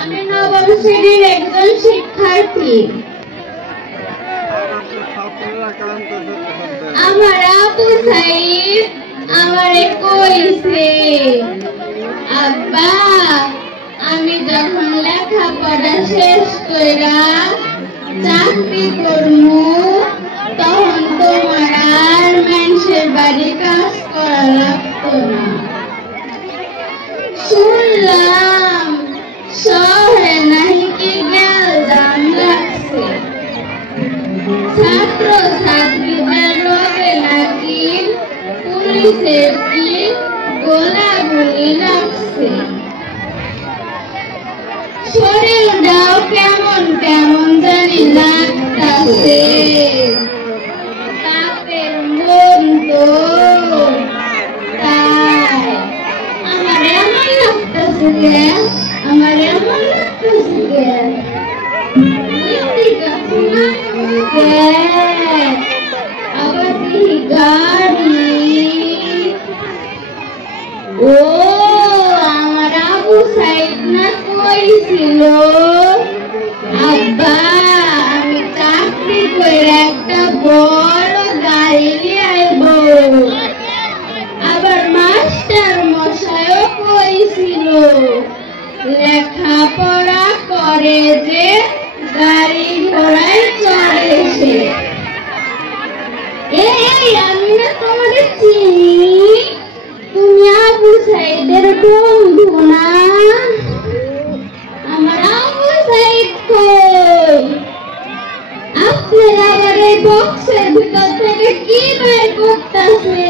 আমি নবম শ্রেণীর একজন শিক্ষার্থী। আমার আবু সাইদ আমারে কইছে, আব্বা আমি যখন লেখাপড়া শেষ কইরা চাকরি করমু তখন তোমার আর মানুষের বাড়ি কাজ করা লাগতো না। শুনলাম শহরে নাকি গেলদাম লাগছে, ছাত্র ছাত্রীদের লগে নাকি পুলিশের কি গোলাগুলি লাগছে। শরীরটাও কেমন কেমন জানি লাগতাছে, তাপের মন তো তাই আমার এমন লাগতাছে যে আমার এমন লাগতাছে যে আবার কি গাড়ি। ও আমার আবু সাইদ না কইছিল, আব্বা আমি চাকরি করে একটা বড় গাড়ি নিয়ে আইব। আবার মাস্টার মশাইও কইছিল লেখাপড়া করে যে গাড়ি ঘোড়ায় চড়ে সে। এই আমি না তোমাদের চিনি, তুমি আবু সাইদের বন্ধু না? আমার আবু সাইদ কই? আপনারা আবার এই বক্সের ভিতর থেকে কি বের করতেছে?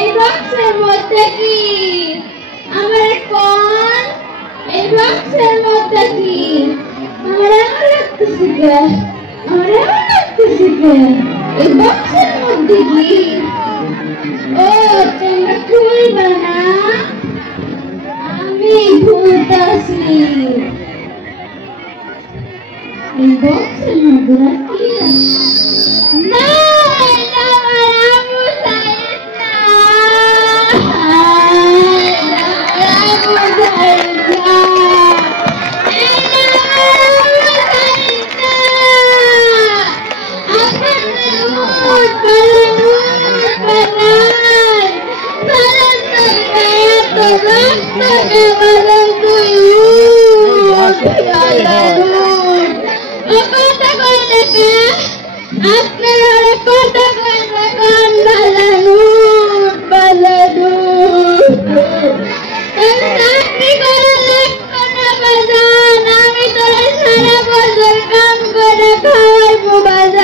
এই বক্সের মধ্যে কি? আমার কোন এই বক্সের মধ্যে কি? আমার এমন লাগতেছে কে? আমার এমন লাগতেছে কে? এই বক্সের মধ্যে কি? ও তোমরা খুলবে না? আমি খুলতাছি। এই বক্সের মধ্যে কি? না আমি তোরা সারা বছর কাম করে খাওয়াইবো বাজার।